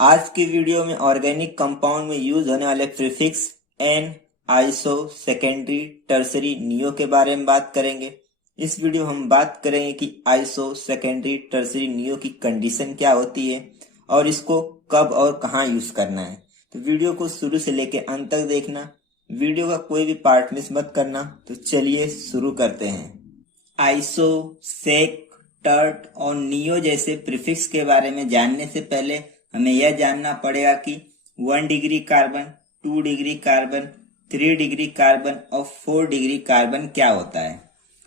आज की वीडियो में ऑर्गेनिक कंपाउंड में यूज होने वाले prefix N, iso, secondary, tertiary, neo के बारे में बात करेंगे। इस वीडियो में हम बात करेंगे कि आइसो, सेकेंडरी, टर्सरी, नियो की कंडीशन क्या होती है और इसको कब और कहाँ यूज करना है। तो वीडियो को शुरू से लेके अंत तक देखना, वीडियो का कोई भी पार्ट मिस मत करना। तो चलिए शुरू करते हैं। आइसो, सेक, टर्ट और नियो जैसे प्रीफिक्स के बारे में जानने से पहले हमें यह जानना पड़ेगा कि 1 degree carbon, 2 degree carbon, 3 degree carbon और 4 डिग्री कार्बन क्या होता है।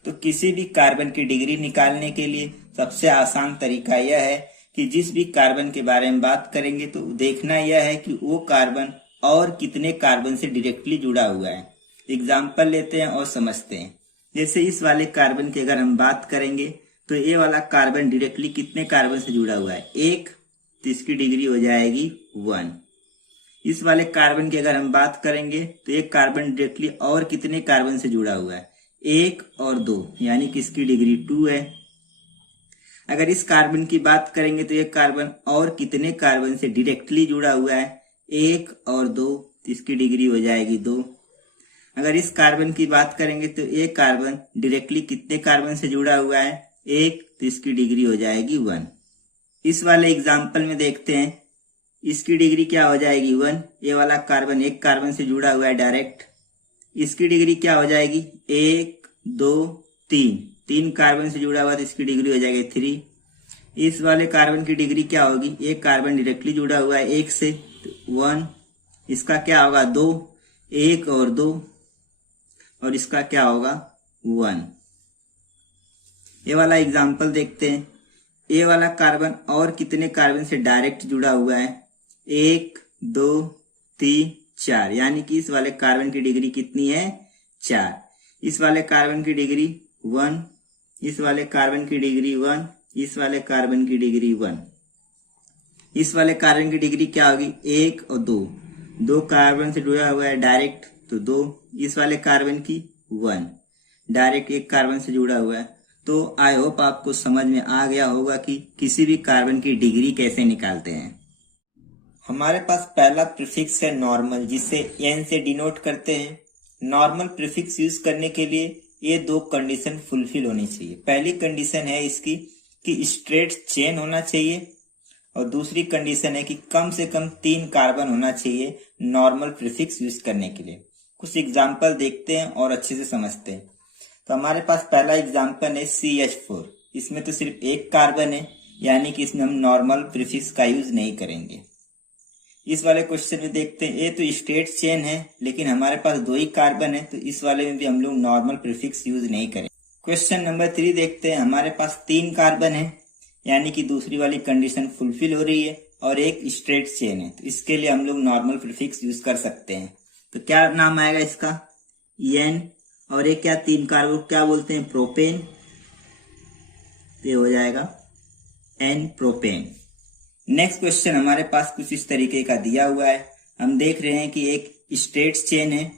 तो किसी भी कार्बन की डिग्री निकालने के लिए सबसे आसान तरीका यह है कि जिस भी कार्बन के बारे में बात करेंगे तो देखना यह है कि वो कार्बन और कितने कार्बन से डायरेक्टली जुड़ा हुआ है। एग्जाम्पल लेते हैं और समझते हैं। जैसे इस वाले कार्बन की अगर हम बात करेंगे तो ये वाला कार्बन डायरेक्टली कितने कार्बन से जुड़ा हुआ है, 1, तो इसकी डिग्री हो जाएगी 1। इस वाले कार्बन की अगर हम बात करेंगे तो एक कार्बन डायरेक्टली और कितने कार्बन से जुड़ा हुआ है, 1 और 2, यानी कि इसकी डिग्री 2 है। अगर इस कार्बन की बात करेंगे तो एक कार्बन और कितने कार्बन से डायरेक्टली जुड़ा हुआ है, 1 और 2, तो इसकी डिग्री हो जाएगी 2। अगर इस कार्बन की बात करेंगे तो एक कार्बन डायरेक्टली कितने कार्बन से जुड़ा हुआ है, 1, तो इसकी डिग्री हो जाएगी 1। इस वाले एग्जाम्पल में देखते हैं, इसकी डिग्री क्या हो जाएगी 1। ये वाला कार्बन एक कार्बन से जुड़ा हुआ है डायरेक्ट, इसकी डिग्री क्या हो जाएगी 1, 2, 3 कार्बन से जुड़ा हुआ तो इसकी डिग्री हो जाएगी 3। इस वाले कार्बन की डिग्री क्या होगी, एक कार्बन डायरेक्टली जुड़ा हुआ है 1 से, तो 1, इसका क्या होगा 2, 1 और 2, और इसका क्या होगा 1। ये वाला एग्जाम्पल देखते हैं, ये वाला कार्बन और कितने कार्बन से डायरेक्ट जुड़ा हुआ है, 1, 2, 3, 4, यानी कि इस वाले कार्बन की डिग्री कितनी है 4। इस वाले कार्बन की डिग्री 1, इस वाले कार्बन की डिग्री 1, इस वाले कार्बन की डिग्री 1। इस वाले कार्बन की डिग्री क्या होगी 1 और 2 कार्बन से जुड़ा हुआ है डायरेक्ट तो 2। इस वाले कार्बन की 1, डायरेक्ट एक कार्बन से जुड़ा हुआ है। तो आई होप आपको समझ में आ गया होगा कि किसी भी कार्बन की डिग्री कैसे निकालते हैं। हमारे पास पहला प्रीफिक्स है नॉर्मल, जिसे एन से डिनोट करते हैं। नॉर्मल प्रीफिक्स यूज करने के लिए ये 2 कंडीशन फुलफिल होनी चाहिए। पहली कंडीशन है इसकी कि स्ट्रेट चेन होना चाहिए, और दूसरी कंडीशन है कि कम से कम 3 कार्बन होना चाहिए नॉर्मल प्रीफिक्स यूज करने के लिए। कुछ एग्जाम्पल देखते हैं और अच्छे से समझते हैं। तो हमारे पास पहला एग्जाम्पल है CH4। इसमें तो सिर्फ एक कार्बन है, यानी कि इसमें हम नॉर्मल प्रीफिक्स का यूज नहीं करेंगे। इस वाले क्वेश्चन में देखते हैं, ये तो स्ट्रेट चेन है लेकिन हमारे पास 2 ही कार्बन है, तो इस वाले में भी हम लोग नॉर्मल प्रीफिक्स यूज नहीं करेंगे। क्वेश्चन नंबर 3 देखते हैं, हमारे पास 3 कार्बन है, यानी कि दूसरी वाली कंडीशन फुलफिल हो रही है, और एक स्ट्रेट चेन है, तो इसके लिए हम लोग नॉर्मल प्रीफिक्स यूज कर सकते हैं। तो क्या नाम आएगा इसका, एन, और एक क्या 3 कार्बन क्या बोलते हैं, प्रोपेन, ये हो जाएगा एन प्रोपेन। नेक्स्ट क्वेश्चन हमारे पास कुछ इस तरीके का दिया हुआ है। हम देख रहे हैं कि एक स्ट्रेट चेन है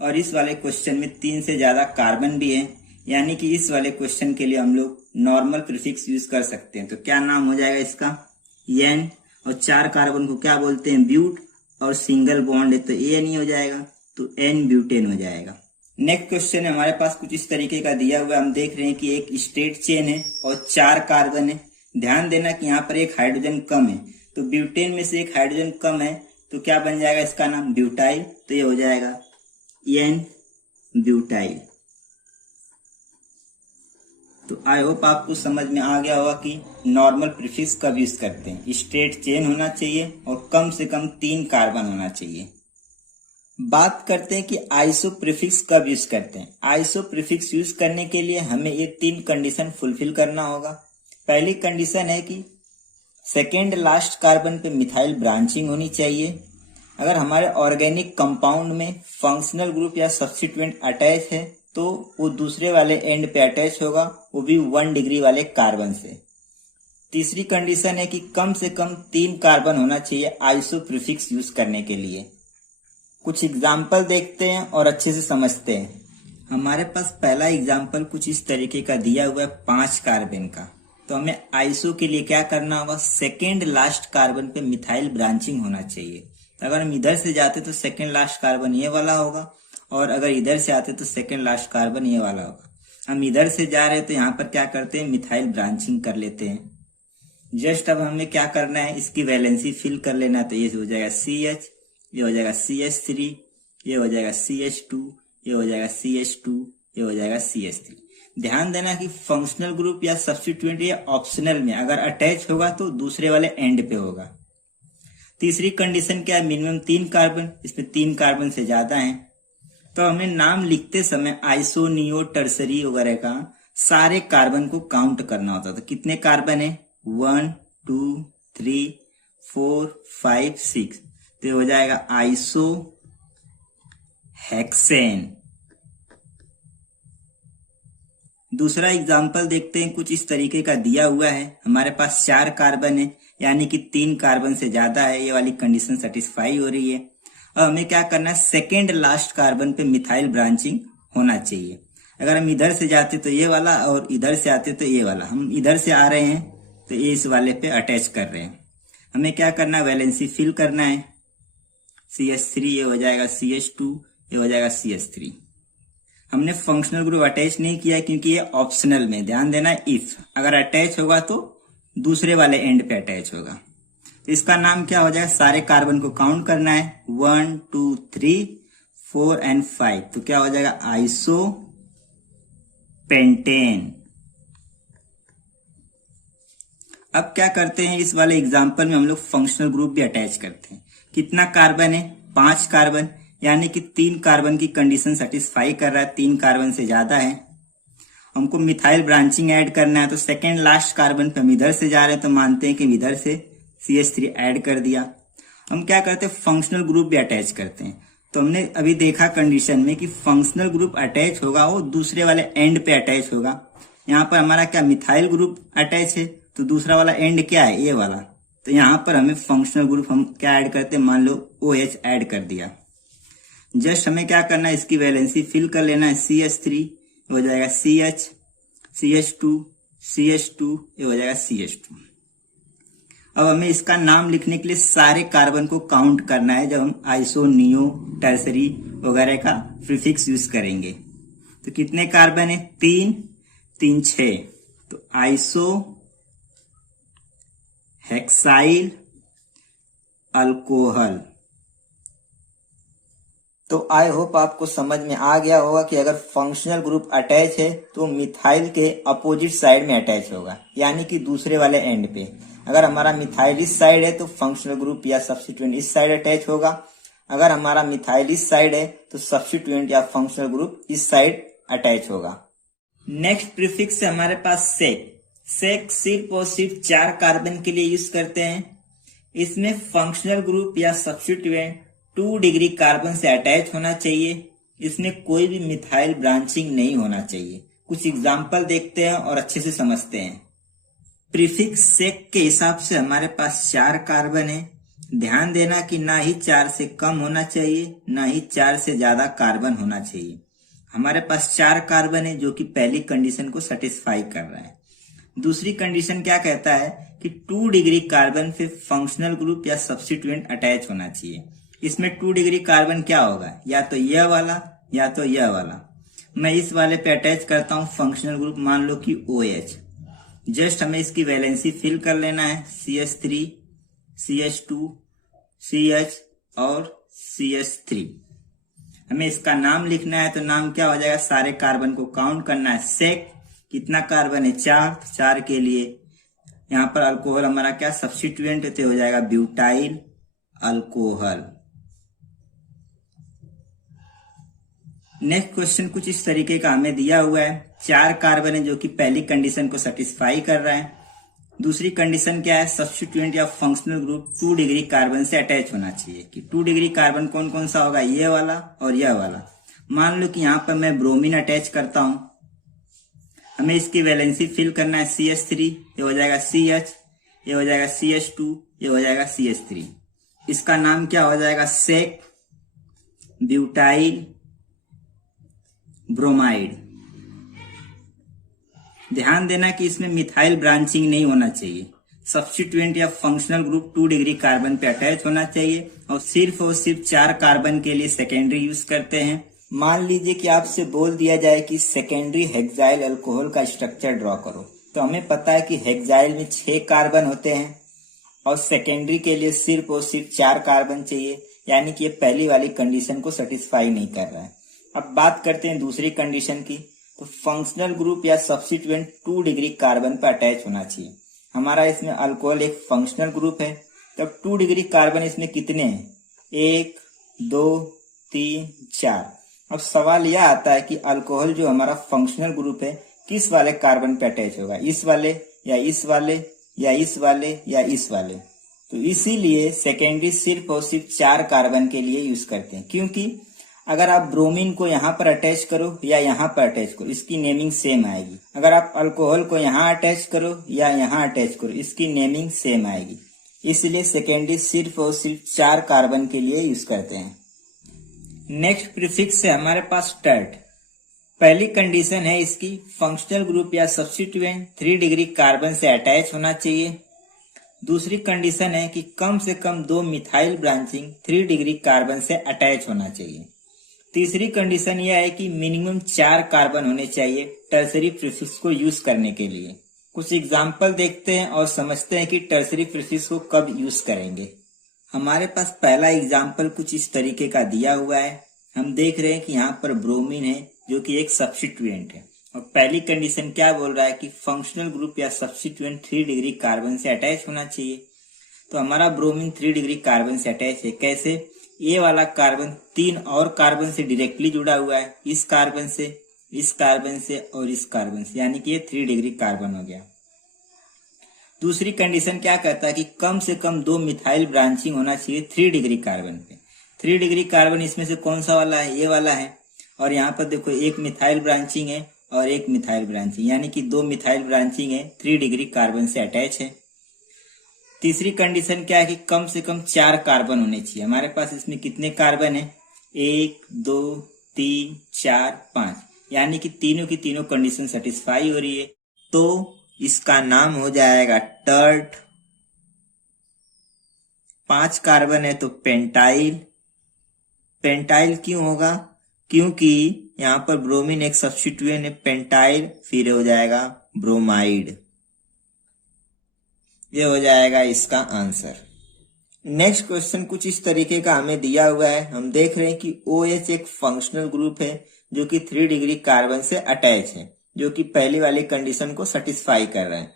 और इस वाले क्वेश्चन में 3 से ज्यादा कार्बन भी है, यानी कि इस वाले क्वेश्चन के लिए हम लोग नॉर्मल प्रीफिक्स यूज कर सकते हैं। तो क्या नाम हो जाएगा इसका, एन, और 4 कार्बन को क्या बोलते हैं, ब्यूट, और सिंगल बॉन्ड है तो एन ही हो जाएगा, तो एन ब्यूटेन हो जाएगा। नेक्स्ट क्वेश्चन है हमारे पास कुछ इस तरीके का दिया हुआ है। हम देख रहे हैं कि एक स्ट्रेट चेन है और 4 कार्बन है। ध्यान देना कि यहाँ पर एक हाइड्रोजन कम है, तो ब्यूटेन में से एक हाइड्रोजन कम है, तो क्या बन जाएगा इसका नाम, ब्यूटाइल, तो ये हो जाएगा एन ब्यूटाइल। तो आई होप आपको समझ में आ गया होगा कि नॉर्मल प्रीफिक्स कब यूज करते हैं। स्ट्रेट चेन होना चाहिए और कम से कम 3 कार्बन होना चाहिए। बात करते हैं कि आइसो प्रीफिक्स कब यूज करते हैं। आइसो प्रीफिक्स यूज करने के लिए हमें ये 3 कंडीशन फुलफिल करना होगा। पहली कंडीशन है कि सेकेंड लास्ट कार्बन पे मिथाइल ब्रांचिंग होनी चाहिए। अगर हमारे ऑर्गेनिक कंपाउंड में फंक्शनल ग्रुप या सब्स्टिट्यूएंट अटैच है तो वो दूसरे वाले एंड पे अटैच होगा, वो भी 1 डिग्री वाले कार्बन से। तीसरी कंडीशन है कि कम से कम 3 कार्बन होना चाहिए आइसो प्रीफिक्स यूज करने के लिए। कुछ एग्जाम्पल देखते हैं और अच्छे से समझते हैं। हमारे पास पहला एग्जाम्पल कुछ इस तरीके का दिया हुआ है 5 कार्बन का। तो हमें आइसो के लिए क्या करना होगा, सेकेंड लास्ट कार्बन पे मिथाइल ब्रांचिंग होना चाहिए। अगर हम इधर से जाते तो सेकेंड लास्ट कार्बन ये वाला होगा, और अगर इधर से आते तो सेकेंड लास्ट कार्बन ये वाला होगा। हम इधर से जा रहे हैं तो यहाँ पर क्या करते हैं, मिथाइल ब्रांचिंग कर लेते हैं। जस्ट अब हमें क्या करना है, इसकी वैलेंसी फिल कर लेना है। तो ये हो जाएगा CH, ये हो जाएगा CH3, ये हो जाएगा CH2, ये हो जाएगा CH2, ये हो जाएगा CH3। ध्यान देना कि फंक्शनल ग्रुप या सब्स्टिट्यूएंट ये ऑप्शनल में अगर अटैच होगा तो दूसरे वाले एंड पे होगा। तीसरी कंडीशन क्या है, मिनिमम 3 कार्बन, इसमें 3 कार्बन से ज्यादा है। तो हमें नाम लिखते समय आइसो, नियो, टर्सरी वगैरह का सारे कार्बन को काउंट करना होता। तो कितने कार्बन है, 1 2 3 4 5 6। तो ये हो जाएगा आइसो हेक्सेन। दूसरा एग्जाम्पल देखते हैं, कुछ इस तरीके का दिया हुआ है। हमारे पास 4 कार्बन है, यानी कि 3 कार्बन से ज्यादा है। ये वाली कंडीशन सेटिस्फाई हो रही है। अब हमें क्या करना है, सेकेंड लास्ट कार्बन पे मिथाइल ब्रांचिंग होना चाहिए। अगर हम इधर से जाते तो ये वाला, और इधर से आते तो ये वाला। हम इधर से आ रहे हैं तो ये इस वाले पे अटैच कर रहे हैं। हमें क्या करना है, वैलेंसी फिल करना है। CH3, ये हो जाएगा CH2, ये हो जाएगा CH3। हमने फंक्शनल ग्रुप अटैच नहीं किया क्योंकि ये ऑप्शनल में, ध्यान देना, इफ अगर अटैच होगा तो दूसरे वाले एंड पे अटैच होगा। तो इसका नाम क्या हो जाएगा, सारे कार्बन को काउंट करना है, 1 2 3 4 एंड 5। तो क्या हो जाएगा, आइसो पेंटेन। अब क्या करते हैं, इस वाले एग्जांपल में हम लोग फंक्शनल ग्रुप भी अटैच करते हैं। कितना कार्बन है, 5 कार्बन, यानी कि 3 कार्बन की कंडीशन सेटिस्फाई कर रहा है, 3 कार्बन से ज्यादा है। हमको मिथाइल ब्रांचिंग ऐड करना है। तो सेकेंड लास्ट कार्बन पे हम इधर से जा रहे हैं तो मानते हैं कि इधर से CH3 ऐड कर दिया। हम क्या करते हैं, फंक्शनल ग्रुप भी अटैच करते हैं। तो हमने अभी देखा कंडीशन में कि फंक्शनल ग्रुप अटैच होगा वो दूसरे वाले एंड पे अटैच होगा। यहाँ पर हमारा क्या, मिथाइल ग्रुप अटैच है, तो दूसरा वाला एंड क्या है, ये वाला। तो यहाँ पर हमें फंक्शनल ग्रुप हम क्या ऐड करते हैं, मान लो OH ऐड कर दिया। जस्ट हमें क्या करना है, इसकी वैलेंसी फिल कर लेना है। CH3 हो जाएगा CH, CH2, CH2, ये हो जाएगा CH2। अब हमें इसका नाम लिखने के लिए सारे कार्बन को काउंट करना है जब हम आइसो, नियो, टर्सरी वगैरह का प्रीफिक्स यूज करेंगे। तो कितने कार्बन है, 3 3 6। तो आइसो हेक्साइल अल्कोहल। तो आई होप आपको समझ में आ गया होगा कि अगर फंक्शनल ग्रुप अटैच है तो मिथाइल के अपोजिट साइड में अटैच होगा, यानी कि दूसरे वाले एंड पे। अगर हमारा मिथाइल इस साइड है तो फंक्शनल ग्रुप या सब्स्टिट्यूएंट इस साइड अटैच होगा। अगर हमारा मिथाइल इस साइड है तो सब्स्टिट्यूएंट या फंक्शनल ग्रुप इस साइड अटैच होगा। नेक्स्ट प्रीफिक्स है हमारे पास सेक। सेक सिर्फ और सिर्फ 4 कार्बन के लिए यूज करते हैं। इसमें फंक्शनल ग्रुप या सब्स्टिट्यूएंट 2 डिग्री कार्बन से अटैच होना चाहिए। इसमें कोई भी मिथाइल ब्रांचिंग नहीं होना चाहिए। कुछ एग्जाम्पल देखते हैं और अच्छे से समझते हैं। प्रीफिक्स सेक के हिसाब से हमारे पास 4 कार्बन है। ध्यान देना कि ना ही 4 से कम होना चाहिए, ना ही 4 से ज्यादा कार्बन होना चाहिए। हमारे पास 4 कार्बन है जो कि पहली कंडीशन को सेटिस्फाई कर रहा है। दूसरी कंडीशन क्या कहता है कि 2 डिग्री कार्बन पे फंक्शनल ग्रुप या सब्स्टिट्यूएंट अटैच होना चाहिए। इसमें 2 डिग्री कार्बन क्या होगा, या तो यह वाला या तो यह वाला। मैं इस वाले पे अटैच करता हूं फंक्शनल ग्रुप, मान लो कि OH। जस्ट हमें इसकी वैलेंसी फिल कर लेना है। CH3, CH2, CH और CH3। हमें इसका नाम लिखना है। तो नाम क्या हो जाएगा, सारे कार्बन को काउंट करना है। सेक कितना कार्बन है, 4, 4 के लिए यहाँ पर अल्कोहल हमारा क्या सब्स्टिट्यूएंट है, तो हो जाएगा ब्यूटाइल अल्कोहल। नेक्स्ट क्वेश्चन कुछ इस तरीके का हमें दिया हुआ है। 4 कार्बन है जो कि पहली कंडीशन को सेटिस्फाई कर रहा है। दूसरी कंडीशन क्या है, सब्स्टिट्यूएंट या फंक्शनल ग्रुप 2 डिग्री कार्बन से अटैच होना चाहिए। कि 2 डिग्री कार्बन कौन कौन सा होगा, ये वाला और यह वाला। मान लो कि यहाँ पर मैं ब्रोमीन अटैच करता हूं। हमें इसकी वैलेंसी फिल करना है। CH3, ये हो जाएगा CH, ये हो जाएगा CH2, ये हो जाएगा CH3। इसका नाम क्या हो जाएगा, सेक ब्यूटाइल ब्रोमाइड। ध्यान देना कि इसमें मिथाइल ब्रांचिंग नहीं होना चाहिए। सब्स्टिट्यूएंट या फंक्शनल ग्रुप 2 डिग्री कार्बन पे अटैच होना चाहिए और सिर्फ 4 कार्बन के लिए सेकेंडरी यूज करते हैं। मान लीजिए कि आपसे बोल दिया जाए कि सेकेंडरी हेक्साइल अल्कोहल का स्ट्रक्चर ड्रॉ करो, तो हमें पता है कि हेक्साइल में 6 कार्बन होते हैं और सेकेंडरी के लिए सिर्फ 4 कार्बन चाहिए, यानी कि ये पहली वाली कंडीशन को सेटिस्फाई नहीं कर रहा है। अब बात करते हैं दूसरी कंडीशन की। तो फंक्शनल ग्रुप या सब्स्टिट्यूएंट 2 डिग्री कार्बन पर अटैच होना चाहिए। हमारा इसमें अल्कोहल एक फंक्शनल ग्रुप है, तब 2 डिग्री कार्बन इसमें कितने हैं? 1, 2, 3, 4। अब सवाल यह आता है कि अल्कोहल जो हमारा फंक्शनल ग्रुप है किस वाले कार्बन पे अटैच होगा, इस वाले या इस वाले या इस वाले या इस वाले। तो इसीलिए सेकेंडरी सिर्फ और सिर्फ 4 कार्बन के लिए यूज करते हैं, क्योंकि अगर आप ब्रोमीन को यहाँ पर अटैच करो या यहाँ पर अटैच करो, इसकी नेमिंग सेम आएगी। अगर आप अल्कोहल को यहाँ अटैच करो या यहाँ अटैच करो, इसकी नेमिंग सेम आएगी। इसलिए सेकेंडरी सिर्फ और सिर्फ 4 कार्बन के लिए यूज करते हैं। नेक्स्ट प्रीफिक्स है हमारे पास टर्ट। पहली कंडीशन है इसकी, फंक्शनल ग्रुप या सब्स्टिट्यूएंट 3 डिग्री कार्बन से अटैच होना चाहिए। दूसरी कंडीशन है कि कम से कम 2 मिथाइल ब्रांचिंग 3 डिग्री कार्बन से अटैच होना चाहिए। तीसरी कंडीशन यह है कि मिनिमम 4 कार्बन होने चाहिए टर्सरी प्रीफिक्स को यूज करने के लिए। कुछ एग्जाम्पल देखते हैं और समझते हैं कि टर्सरी प्रीफिक्स को कब यूज करेंगे। हमारे पास पहला एग्जाम्पल कुछ इस तरीके का दिया हुआ है। हम देख रहे हैं कि यहाँ पर ब्रोमीन है जो कि एक सब्स्टिट्यूएंट है, और पहली कंडीशन क्या बोल रहा है कि फंक्शनल ग्रुप या सब्स्टिट्यूएंट 3 डिग्री कार्बन से अटैच होना चाहिए। तो हमारा ब्रोमीन 3 डिग्री कार्बन से अटैच है। कैसे? ये वाला कार्बन 3 और कार्बन से डायरेक्टली जुड़ा हुआ है, इस कार्बन से, इस कार्बन से और इस कार्बन से, यानी कि ये 3 डिग्री कार्बन हो गया। दूसरी कंडीशन क्या कहता है कि कम से कम 2 मिथाइल ब्रांचिंग होना चाहिए 3 डिग्री कार्बन पे। 3 डिग्री कार्बन इसमें से कौन सा वाला है? ये वाला है। और यहाँ पर देखो एक मिथाइल ब्रांचिंग है और एक मिथाइल ब्रांचिंग, यानी कि 2 मिथाइल ब्रांचिंग है, 3 डिग्री कार्बन से अटैच है। तीसरी कंडीशन क्या है कि कम से कम 4 कार्बन होने चाहिए। हमारे पास इसमें कितने कार्बन है? 1, 2, 3, 4, 5, यानी कि तीनों की तीनों कंडीशन सेटिस्फाई हो रही है। तो इसका नाम हो जाएगा टर्ट। 5 कार्बन है तो पेंटाइल। पेंटाइल क्यों होगा? क्योंकि यहाँ पर ब्रोमीन एक सब्स्टिट्यूएंट है, पेंटाइल, फिर हो जाएगा ब्रोमाइड। ये हो जाएगा इसका आंसर। नेक्स्ट क्वेश्चन कुछ इस तरीके का हमें दिया हुआ है। हम देख रहे हैं कि OH एक फंक्शनल ग्रुप है जो कि 3 डिग्री कार्बन से अटैच है, जो कि पहली वाली कंडीशन को सेटिस्फाई कर रहा है।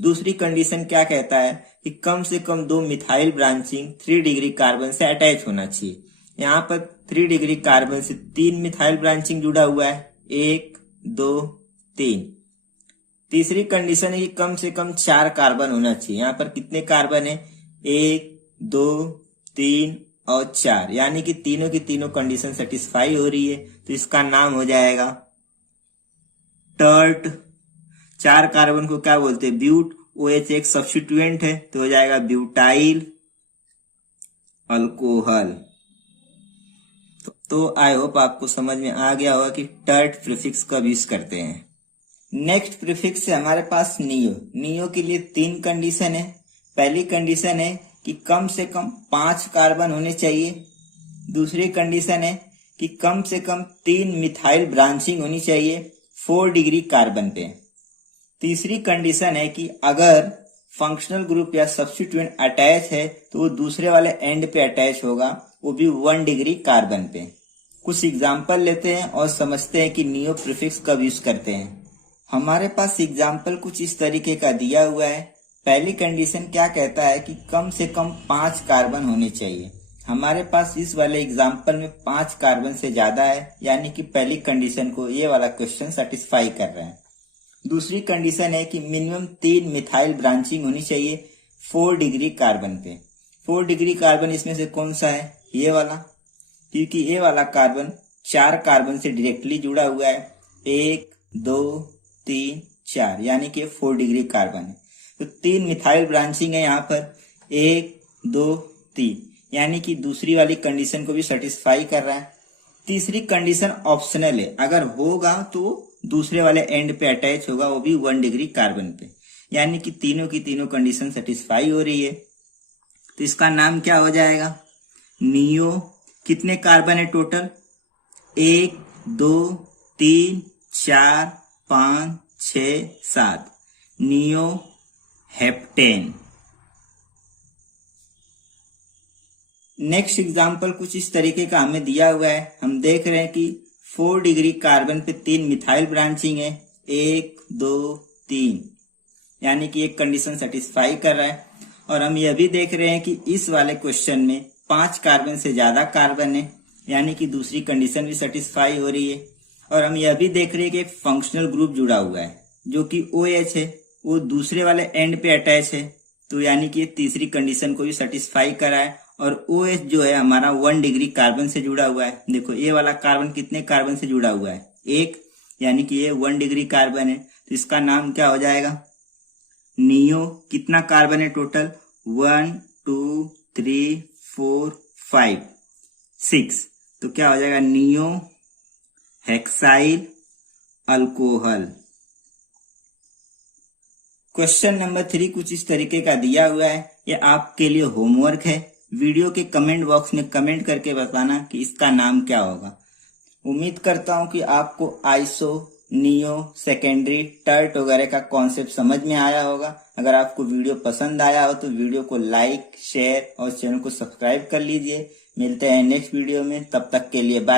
दूसरी कंडीशन क्या कहता है कि कम से कम 2 मिथाइल ब्रांचिंग 3 डिग्री कार्बन से अटैच होना चाहिए। यहाँ पर 3 डिग्री कार्बन से 3 मिथाइल ब्रांचिंग जुड़ा हुआ है, 1, 2, 3। तीसरी कंडीशन है कि कम से कम 4 कार्बन होना चाहिए। यहाँ पर कितने कार्बन है? 1, 2, 3 और 4, यानी कि तीनों की तीनों कंडीशन सेटिस्फाई हो रही है। तो इसका नाम हो जाएगा टर्ट। 4 कार्बन को क्या बोलते हैं? ब्यूट। OH एक सब्स्टिट्यूएंट है तो हो जाएगा ब्यूटाइल अल्कोहल। तो आई होप आपको समझ में आ गया होगा कि टर्ट प्रीफिक्स कब यूज करते हैं। नेक्स्ट प्रीफिक्स है हमारे पास नियो। नियो के लिए 3 कंडीशन है। पहली कंडीशन है कि कम से कम 5 कार्बन होने चाहिए। दूसरी कंडीशन है कि कम से कम 3 मिथाइल ब्रांचिंग होनी चाहिए 4 डिग्री कार्बन पे। तीसरी कंडीशन है कि अगर फंक्शनल ग्रुप या सब्स्टिट्यूएंट अटैच है तो वो दूसरे वाले एंड पे अटैच होगा, वो भी 1 डिग्री कार्बन पे। कुछ एग्जाम्पल लेते हैं और समझते हैं कि नियो प्रीफिक्स कब यूज करते हैं। हमारे पास एग्जाम्पल कुछ इस तरीके का दिया हुआ है। पहली कंडीशन क्या कहता है कि कम से कम 5 कार्बन होने चाहिए। हमारे पास इस वाले एग्जाम्पल में 5 कार्बन से ज्यादा है, यानी कि पहली कंडीशन को ये वाला क्वेश्चन सेटिस्फाई कर रहे हैं। दूसरी कंडीशन है कि मिनिमम 3 मिथाइल ब्रांचिंग होनी चाहिए 4 डिग्री कार्बन पे। 4 डिग्री कार्बन इसमें से कौन सा है? ये वाला, क्योंकि ये वाला कार्बन 4 कार्बन से डायरेक्टली जुड़ा हुआ है, 1, 2, 3, 4, यानी कि 4 डिग्री कार्बन है। तो 3 मिथाइल ब्रांचिंग है यहाँ पर, 1, 2, 3, यानी कि दूसरी वाली कंडीशन को भी सेटिस्फाई कर रहा है। तीसरी कंडीशन ऑप्शनल है, अगर होगा तो दूसरे वाले एंड पे अटैच होगा, वो भी 1 डिग्री कार्बन पे। यानी कि तीनों की तीनों कंडीशन सेटिस्फाई हो रही है। तो इसका नाम क्या हो जाएगा? नियो। कितने कार्बन है total? 1 2 3 4 5 6 7। Neo heptane. Next example कुछ इस तरीके का हमें दिया हुआ है। हम देख रहे हैं कि 4 डिग्री कार्बन पे 3 मिथाइल ब्रांचिंग है, 1 2 3, यानी कि एक कंडीशन सेटिस्फाई कर रहा है। और हम यह भी देख रहे हैं कि इस वाले क्वेश्चन में 5 कार्बन से ज्यादा कार्बन है, यानी कि दूसरी कंडीशन भी सेटिस्फाई हो रही है। और हम यह भी देख रहे हैं कि एक फंक्शनल ग्रुप जुड़ा हुआ है जो कि OH है, वो दूसरे वाले एंड पे अटैच है, तो यानी कि तीसरी कंडीशन को भी सेटिस्फाई कर रहा है। और OH जो है हमारा 1 डिग्री कार्बन से जुड़ा हुआ है। देखो ये वाला कार्बन कितने कार्बन से जुड़ा हुआ है? 1, यानी कि ये 1 डिग्री कार्बन है। तो इसका नाम क्या हो जाएगा? नियो। कितना कार्बन है टोटल? 1 2 3 4 5 6। तो क्या हो जाएगा? Neo hexyl alcohol. Question number 3 कुछ इस तरीके का दिया हुआ है। ये आपके लिए होमवर्क है। वीडियो के कमेंट बॉक्स में कमेंट करके बताना कि इसका नाम क्या होगा। उम्मीद करता हूं कि आपको आइसो, नियो, सेकेंडरी, टर्ट वगैरह का कॉन्सेप्ट समझ में आया होगा। अगर आपको वीडियो पसंद आया हो तो वीडियो को लाइक, शेयर और चैनल को सब्सक्राइब कर लीजिए। मिलते हैं नेक्स्ट वीडियो में, तब तक के लिए बाय।